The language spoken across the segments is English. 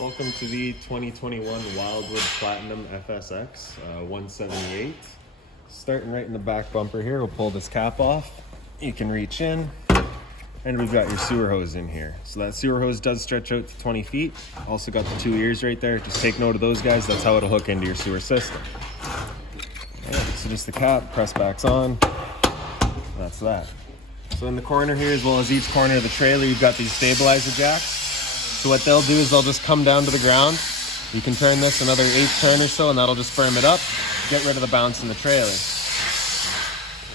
Welcome to the 2021 Wildwood Platinum FSX 178. Starting right in the back bumper here, we'll pull this cap off. You can reach in, and we've got your sewer hose in here. So that sewer hose does stretch out to 20 feet. Also got the 2 ears right there. Just take note of those guys. That's how it'll hook into your sewer system. Right, so just the cap, press backs on. That's that. So in the corner here, as well as each corner of the trailer, you've got these stabilizer jacks. So what they'll do is they'll just come down to the ground. You can turn this another 8th turn or so, and that'll just firm it up, get rid of the bounce in the trailer.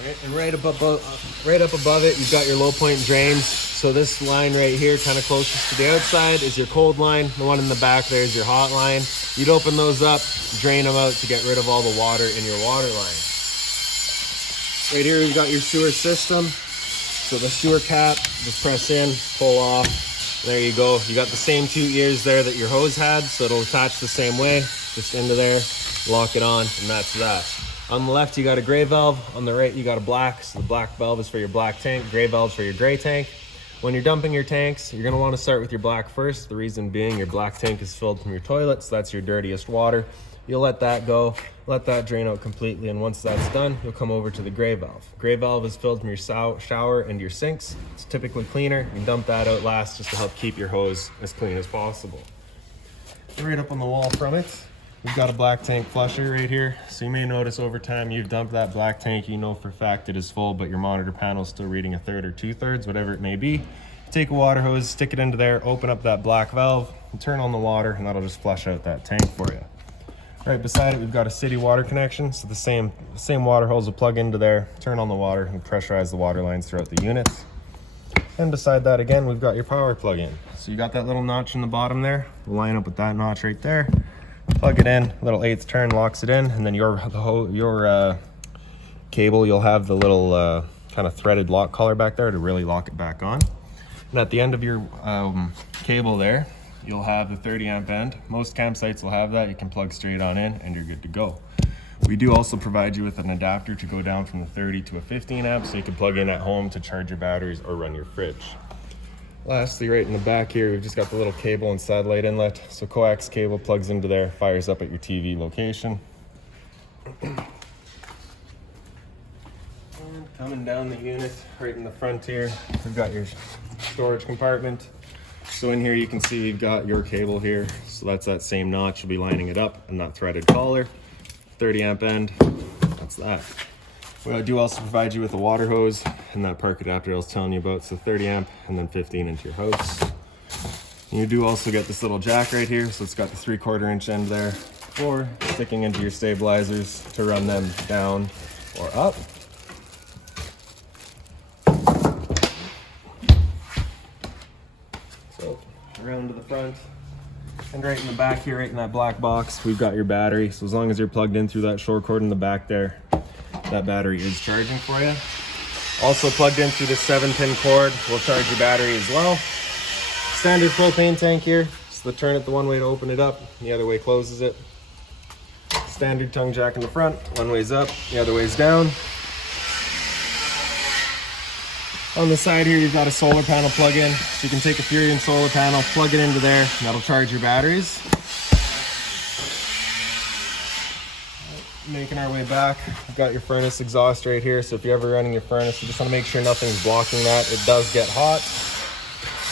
Right, and right up above it, you've got your low point drains. So this line right here, kind of closest to the outside, is your cold line. The one in the back there is your hot line. You'd open those up, drain them out to get rid of all the water in your water line. Right here, you've got your sewer system. So the sewer cap, just press in, pull off. There you go. You got the same 2 ears there that your hose had, so it'll attach the same way. Just into there, lock it on, and that's that. On the left, you got a gray valve. On the right, you got a black. So the black valve is for your black tank, gray valve is for your gray tank. When you're dumping your tanks, you're gonna wanna start with your black first. The reason being your black tank is filled from your toilet, so that's your dirtiest water. You'll let that go, let that drain out completely, and once that's done, you'll come over to the gray valve. Gray valve is filled from your shower and your sinks. It's typically cleaner. You dump that out last just to help keep your hose as clean as possible. Right up on the wall from it, we've got a black tank flusher right here. So you may notice over time you've dumped that black tank, you know for a fact it is full, but your monitor panel is still reading 1/3 or 2/3, whatever it may be. Take a water hose, stick it into there, open up that black valve, and turn on the water, and that'll just flush out that tank for you. Right beside it, we've got a city water connection. So the same water hose will plug into there, turn on the water, and pressurize the water lines throughout the units. And beside that again, we've got your power plug-in. So you got that little notch in the bottom there. We'll line up with that notch right there. Plug it in, little 8th turn locks it in, and then your cable, you'll have the little kind of threaded lock collar back there to really lock it back on. And at the end of your cable there, you'll have the 30 amp end. Most campsites will have that. You can plug straight on in and you're good to go. We do also provide you with an adapter to go down from the 30 to a 15 amp, so you can plug in at home to charge your batteries or run your fridge. Lastly, right in the back here, we've just got the little cable and satellite inlet. So coax cable plugs into there, fires up at your TV location. Coming down the unit, right in the front here, we've got your storage compartment. So in here you can see we've got your cable here. So that's that same notch. You'll be lining it up and that threaded collar. 30 amp end, that's that. We do also provide you with a water hose and that park adapter I was telling you about. So 30 amp and then 15 into your house. And you do also get this little jack right here. So it's got the 3/4 inch end there for sticking into your stabilizers to run them down or up. So around to the front. And right in the back here, right in that black box, we've got your battery. So as long as you're plugged in through that short cord in the back there, that battery is charging for you. Also plugged in through the 7-pin cord will charge your battery as well. Standard propane tank here. So the turn it the one way to open it up, the other way closes it. Standard tongue jack in the front, one way's up, the other way's down. On the side here, you've got a solar panel plug-in. So you can take a Furion solar panel, plug it into there, and that'll charge your batteries. Making our way back, we've got your furnace exhaust right here. So if you're ever running your furnace, you just want to make sure nothing's blocking that. It does get hot.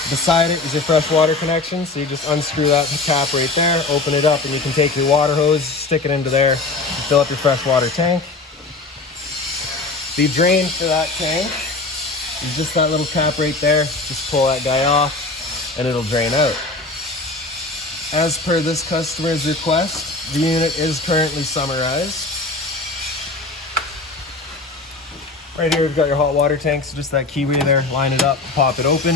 Beside it is your fresh water connection. So you just unscrew that cap right there, open it up, and you can take your water hose, stick it into there, and fill up your fresh water tank. The drain for that tank is just that little cap right there. Just pull that guy off and it'll drain out. As per this customer's request, the unit is currently summerized. Right here we've got your hot water tank, so just that keyway there, line it up, pop it open.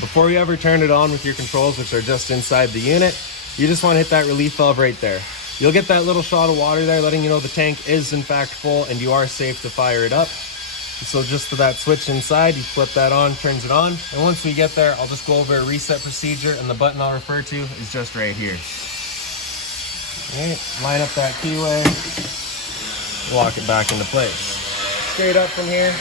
Before you ever turn it on with your controls, which are just inside the unit, you just want to hit that relief valve right there. You'll get that little shot of water there letting you know the tank is in fact full and you are safe to fire it up. So just to that switch inside, you flip that on, turns it on. And once we get there, I'll just go over a reset procedure, and the button I'll refer to is just right here. All right, line up that keyway, lock it back into place. Straight up from here,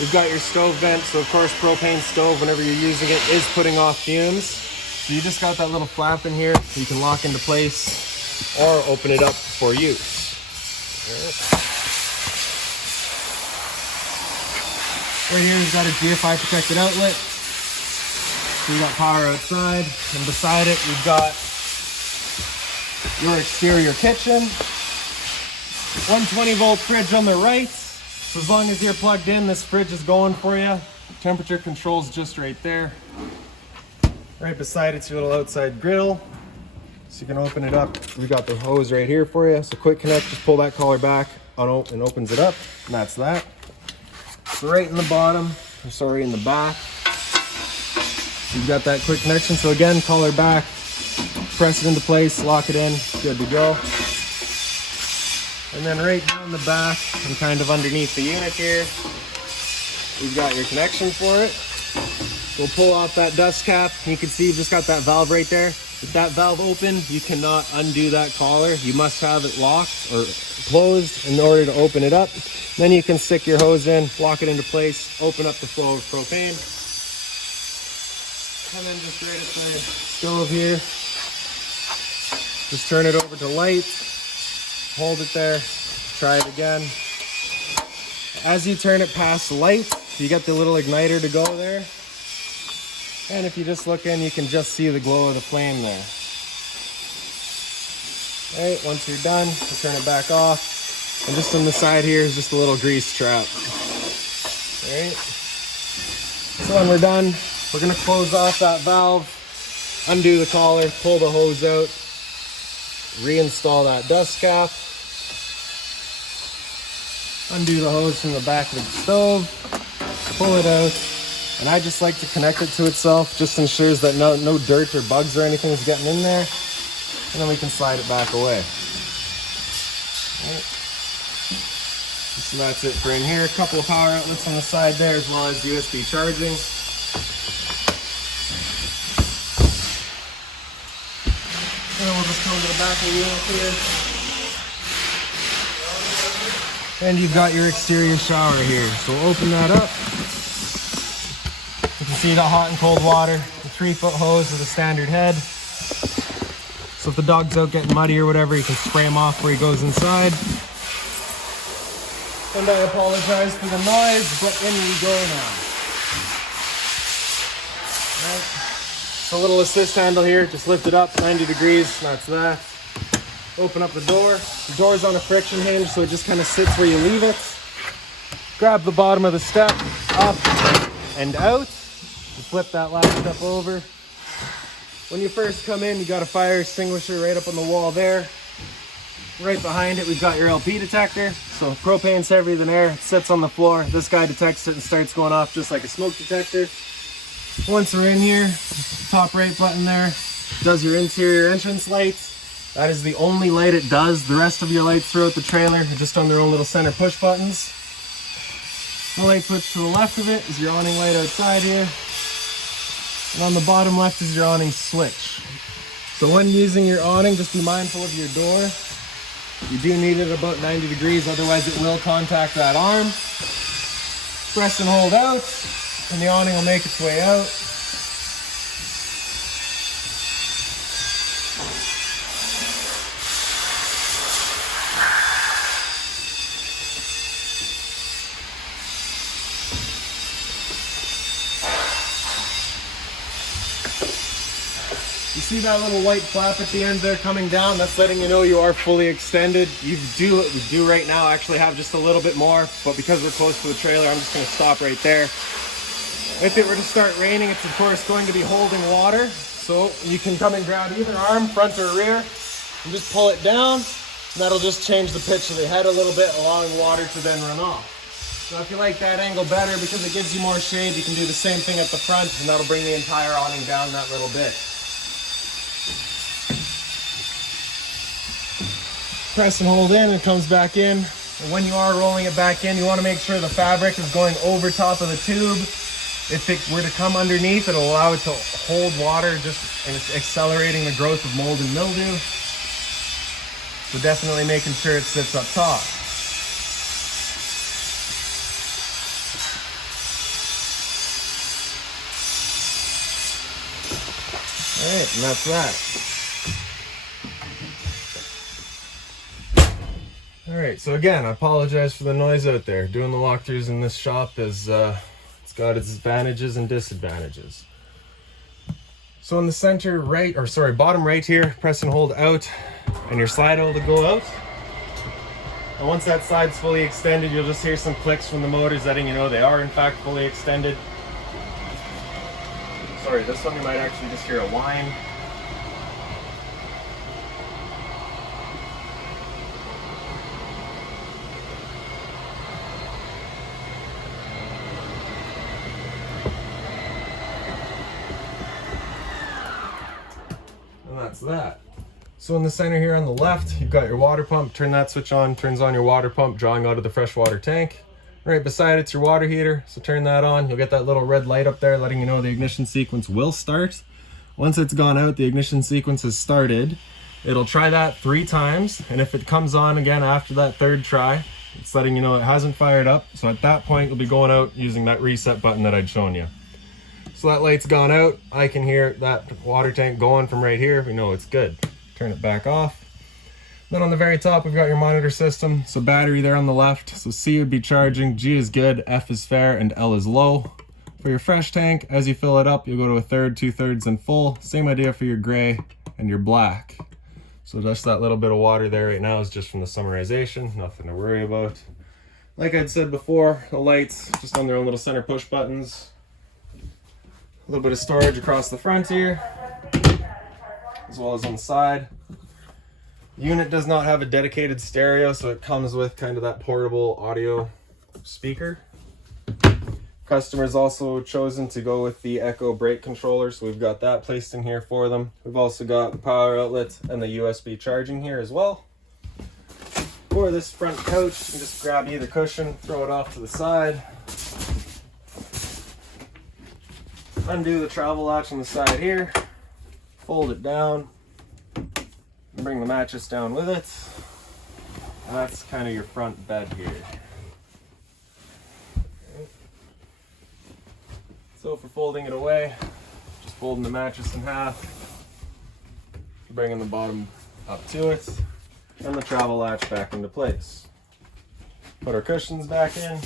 we've got your stove vent. So of course, propane stove, whenever you're using it, is putting off fumes. So you just got that little flap in here, so you can lock into place or open it up for use. Right here we've got a GFI protected outlet. So you got power outside, and beside it we've got your exterior kitchen. 120 volt fridge on the right. So as long as you're plugged in, this fridge is going for you. Temperature control's just right there. Right beside it's your little outside grill. So you can open it up. We got the hose right here for you. So quick connect, just pull that collar back and opens it up. And that's that. So right in the bottom, or sorry, in the back, you've got that quick connection. So again, collar back, press it into place, lock it in, good to go. And then right down the back and kind of underneath the unit here, we've got your connection for it. We'll pull off that dust cap. You can see you've just got that valve right there. With that valve open, you cannot undo that collar. You must have it locked or closed in order to open it up. Then you can stick your hose in, lock it into place, open up the flow of propane. And then just right at the stove here, just turn it over to light, hold it there, try it again. As you turn it past light, you get the little igniter to go there. And if you just look in, you can just see the glow of the flame there. All right, once you're done, you turn it back off. And just on the side here is just a little grease trap. All right. So when we're done, we're gonna close off that valve, undo the collar, pull the hose out, reinstall that dust cap, undo the hose from the back of the stove, pull it out, and I just like to connect it to itself, just ensures that no dirt or bugs or anything is getting in there, and then we can slide it back away. Right. So that's it for in here. A couple of power outlets on the side there, as well as USB charging. And we'll just come to the back of the unit here. And you've got your exterior shower here. So we'll open that up. You can see the hot and cold water, the 3-foot hose with a standard head. So if the dog's out getting muddy or whatever, you can spray him off where he goes inside. And I apologize for the noise, but in we go now. Right. So a little assist handle here, just lift it up 90 degrees, that's that. Open up the door. The door's on a friction hinge, so it just kind of sits where you leave it. Grab the bottom of the step, up and out. Just flip that last step over. When you first come in, you got a fire extinguisher right up on the wall there. Right behind it, we've got your LP detector. So propane's heavier than air, it sits on the floor. This guy detects it and starts going off just like a smoke detector. Once we're in here, top right button there does your interior entrance lights. That is the only light it does. The rest of your lights throughout the trailer are just on their own little center push buttons. The light switch to the left of it is your awning light outside here. And on the bottom left is your awning switch. So when using your awning, just be mindful of your door. You do need it about 90 degrees, otherwise it will contact that arm. Press and hold out, and the awning will make its way out. You see that little white flap at the end there coming down? That's letting you know you are fully extended. We do right now actually have just a little bit more, but because we're close to the trailer, I'm just going to stop right there. If it were to start raining, it's of course going to be holding water. So you can come and grab either arm, front or rear, and just pull it down. And that'll just change the pitch of the head a little bit, allowing water to then run off. So if you like that angle better because it gives you more shade, you can do the same thing at the front, and that'll bring the entire awning down that little bit. Press and hold in, it comes back in. And when you are rolling it back in, you want to make sure the fabric is going over top of the tube. If it were to come underneath, it'll allow it to hold water, just accelerating the growth of mold and mildew. So definitely making sure it sits up top. Alright, and that's that. Alright, so again, I apologize for the noise out there. Doing the walkthroughs in this shop is, it's got its advantages and disadvantages. So in the center right, or sorry, bottom right here, press and hold out, and your slide will go out. And once that slide's fully extended, you'll just hear some clicks from the motors letting you know they are in fact fully extended. Sorry, this one you might actually just hear a whine. And that's that. So in the center here on the left, you've got your water pump. Turn that switch on, turns on your water pump, drawing out of the freshwater tank. Right beside it's your water heater, so turn that on. You'll get that little red light up there letting you know the ignition sequence will start. Once it's gone out, the ignition sequence has started. It'll try that 3 times, and if it comes on again after that 3rd try, it's letting you know it hasn't fired up. So at that point, you'll be going out using that reset button that I'd shown you. So that light's gone out. I can hear that water tank going from right here. We know it's good. Turn it back off. Then on the very top, we've got your monitor system. So battery there on the left. So C would be charging, G is good, F is fair, and L is low. For your fresh tank, as you fill it up, you'll go to 1/3, 2/3, and full. Same idea for your gray and your black. So just that little bit of water there right now is just from the summarization, nothing to worry about. Like I'd said before, the lights just on their own little center push buttons. A little bit of storage across the front here, as well as on the side. The unit does not have a dedicated stereo, so it comes with kind of that portable audio speaker. Customers also chosen to go with the Echo brake controller, so we've got that placed in here for them. We've also got the power outlet and the USB charging here as well. For this front couch, you can just grab either cushion, throw it off to the side. Undo the travel latch on the side here, fold it down, and bring the mattress down with it. And that's kind of your front bed here. So for folding it away, just folding the mattress in half, bringing the bottom up to it, and the travel latch back into place. Put our cushions back in,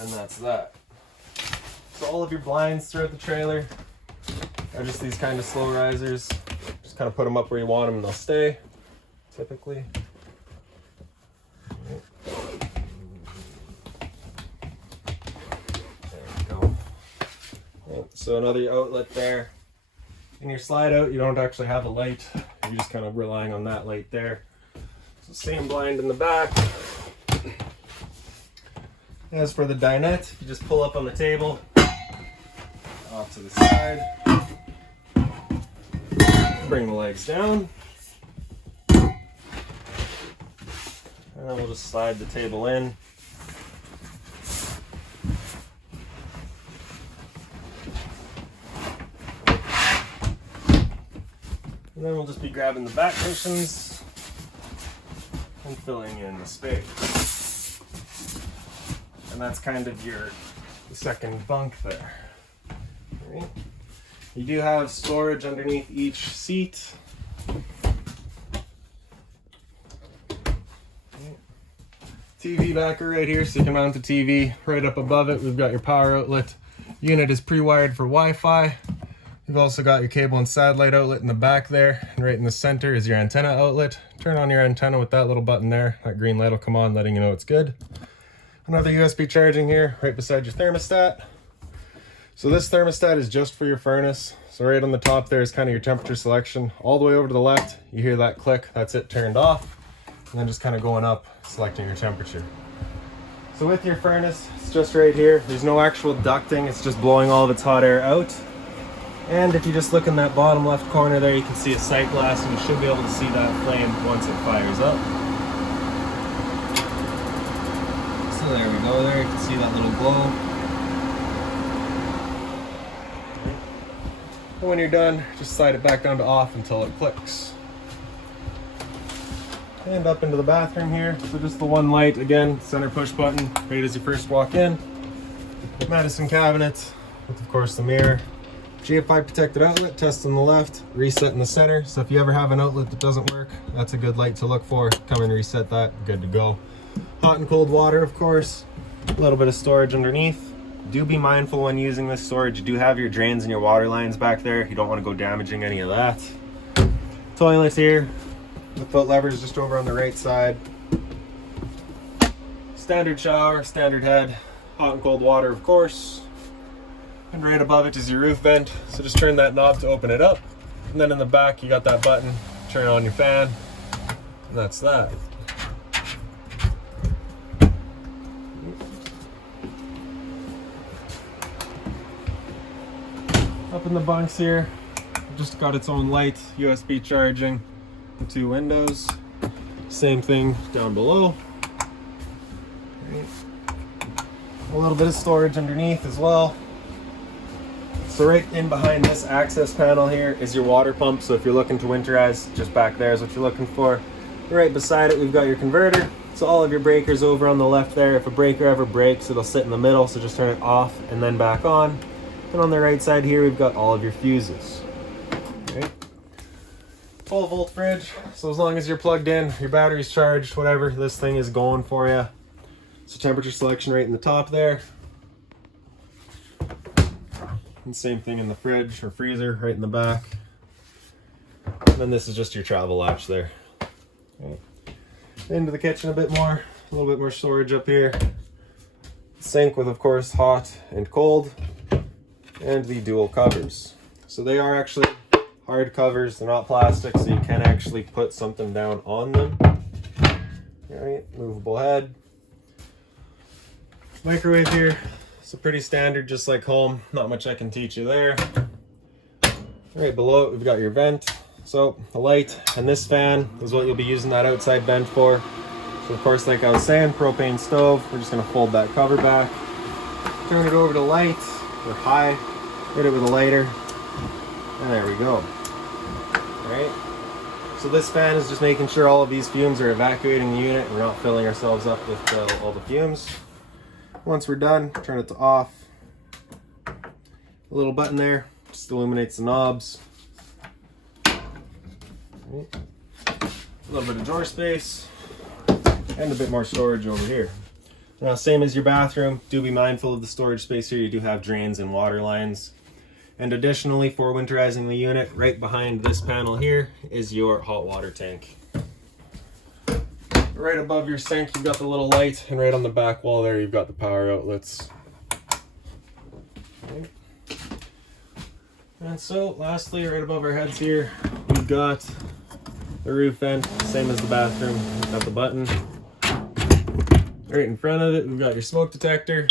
and that's that. So all of your blinds throughout the trailer are just these kind of slow risers. Just kind of put them up where you want them and they'll stay, typically. So another outlet there. In your slide out, you don't actually have a light. You're just kind of relying on that light there. So same blind in the back. As for the dinette, you just pull up on the table, off to the side, bring the legs down, and then we'll just slide the table in. And then we'll just be grabbing the back cushions and filling in the space. And that's kind of your second bunk there. All right. You do have storage underneath each seat. TV backer right here, so you can mount the TV. Right up above it, we've got your power outlet. Unit is pre-wired for Wi-Fi. You've also got your cable and satellite outlet in the back there, and right in the center is your antenna outlet. Turn on your antenna with that little button there. That green light will come on, letting you know it's good. Another USB charging here, right beside your thermostat. So this thermostat is just for your furnace. So right on the top there is kind of your temperature selection. All the way over to the left, you hear that click, that's it turned off. And then just kind of going up, selecting your temperature. So with your furnace, it's just right here. There's no actual ducting, it's just blowing all of its hot air out. And if you just look in that bottom left corner there, you can see a sight glass, and you should be able to see that flame once it fires up. So there we go there, you can see that little glow. And when you're done, just slide it back down to off until it clicks. And up into the bathroom here, so just the one light, again, center push button, right as you first walk in. Medicine cabinet, with of course the mirror. GFI protected outlet, test on the left, reset in the center. So if you ever have an outlet that doesn't work, that's a good light to look for. Come and reset that, good to go. Hot and cold water, of course. A little bit of storage underneath. Do be mindful when using this storage. You do have your drains and your water lines back there. You don't want to go damaging any of that. Toilet here. The foot lever is just over on the right side. Standard shower, standard head. Hot and cold water, of course. And right above it is your roof vent. So just turn that knob to open it up. And then in the back, you got that button. Turn on your fan. And that's that. Up in the bunks here, just got its own light, USB charging, the 2 windows. Same thing down below. A little bit of storage underneath as well. So right in behind this access panel here is your water pump. So if you're looking to winterize, just back there is what you're looking for. Right beside it, we've got your converter. So all of your breakers over on the left there. If a breaker ever breaks, it'll sit in the middle. So just turn it off and then back on. And on the right side here, we've got all of your fuses. Okay. 12 volt fridge. So as long as you're plugged in, your battery's charged, whatever, this thing is going for you. So temperature selection right in the top there. And same thing in the fridge or freezer right in the back. And then this is just your travel latch there. Okay. Into the kitchen a bit more, a little bit more storage up here. Sink with, of course, hot and cold. And the dual covers. So they are actually hard covers, they're not plastic, so you can actually put something down on them. All right, movable head. Microwave here. So pretty standard, just like home. Not much I can teach you there. Right below it, we've got your vent. So the light and this fan is what you'll be using that outside vent for. So of course, like I was saying, propane stove. We're just gonna fold that cover back. Turn it over to light or high. Hit it with a lighter. And there we go. All right. So this fan is just making sure all of these fumes are evacuating the unit. We're not filling ourselves up with all the fumes. Once we're done, turn it to off. A little button there, just illuminates the knobs. Right. A little bit of drawer space and a bit more storage over here. Now, same as your bathroom, do be mindful of the storage space here. You do have drains and water lines. And additionally, for winterizing the unit, right behind this panel here is your hot water tank. Right above your sink, you've got the little light, and right on the back wall there, you've got the power outlets. Okay. And so, lastly, right above our heads here, we've got the roof vent, same as the bathroom. We've got the button. Right in front of it, we've got your smoke detector.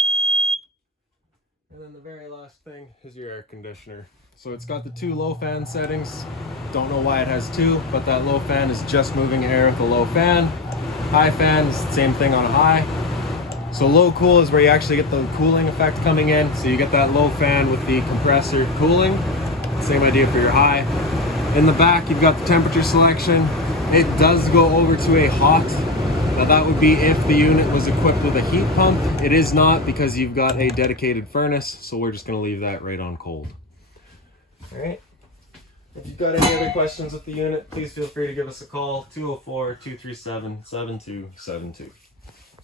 And then the very last thing is your air conditioner. So it's got the 2 low fan settings. Don't know why it has 2, but that low fan is just moving air with a low fan. High fan is the same thing on a high. So low cool is where you actually get the cooling effect coming in. So you get that low fan with the compressor cooling. Same idea for your high. In the back, you've got the temperature selection. It does go over to a hot. Now that would be if the unit was equipped with a heat pump. It is not, because you've got a dedicated furnace. So we're just gonna leave that right on cold. All right. If you've got any other questions with the unit, please feel free to give us a call, 204-237-7272.